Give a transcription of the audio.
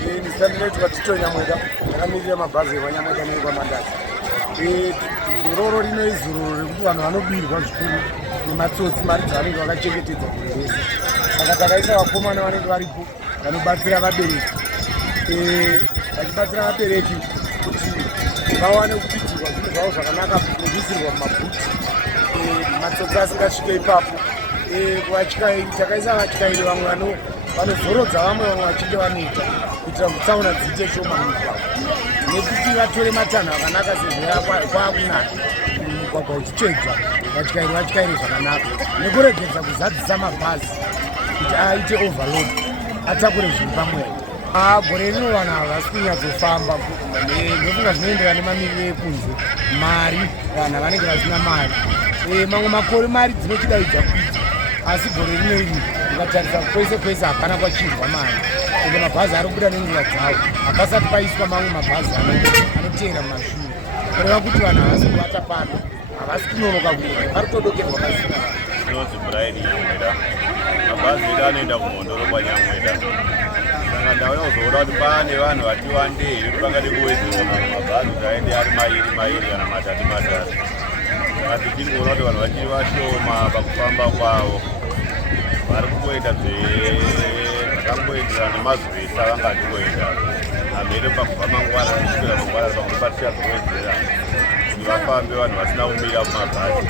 Ndisandinoitwa Tito Nyamweda, ndakamirira mabhazi evaNyamweda nevaMandati. Zororo rino izororo rekuti vanhu vanobirwa zvikuru nematsotsi mari dzavanenge vakachengetedza kure rese. Saka takaisa vakomana vanenge varipo vanobatsira vabereki. Vachibatsira vabereki kuti vawane kupitirwa zvinhu zvavo zvakanaka kudusirwa mumabhuti. Matsotsi asingasvike ipapo. Vatyairi takaisa vatyairi vamwe vanozorodza vamwe vachinge vanoita kuitira kuti tsaona dziite shoma mumugwagwa. Nekuti vatore matanho akanaka sezvo kwakunaka mugwagwa uchitedzwa vatyairi zvakanaka. Nekuregedza kuzadzisa mabhazi kuti aite overload atakure zvinhu pamwepo. Gore rino vanhu havasi kunyatsofamba ndofunga zvinoenderana nemamiriro ekunze. Mari vanhu vanenge vasina mari. Mamwe makore mari dzinochidaidza kuita asi gore rino iri ukatarisa kwese hapana kwachirwa mari. Ende mabhazi ari kubuda nenguva dzawo hapasati paiswa mamwe mabhazi anoteera mumashure. Kureva kuti vanhu havasi kubata pano, havasi kunonoka kuenda, pari kutodokerwa pasina. Ndinonzi Brian Nyamweda, mabhazi edu anoenda kuMhondoro kwaNyamweda. Saka ndauya kuzoona kuti pane vanhu vati wandei kuti vangade kuwedzerwa mabhazi kuti aende ari mairi kana matatu. Saka tichiri kuona kuti vanhu vachiri vashoma pakufamba kwavo. Vari kungoita zvakangoenderana nemazuva ese avangati kuenda. Hamene pakufamba ngwara kusvikira mangwara pakubatira zvekuwedzera kuti vafambe vanhu vasina kumira mumabhazi.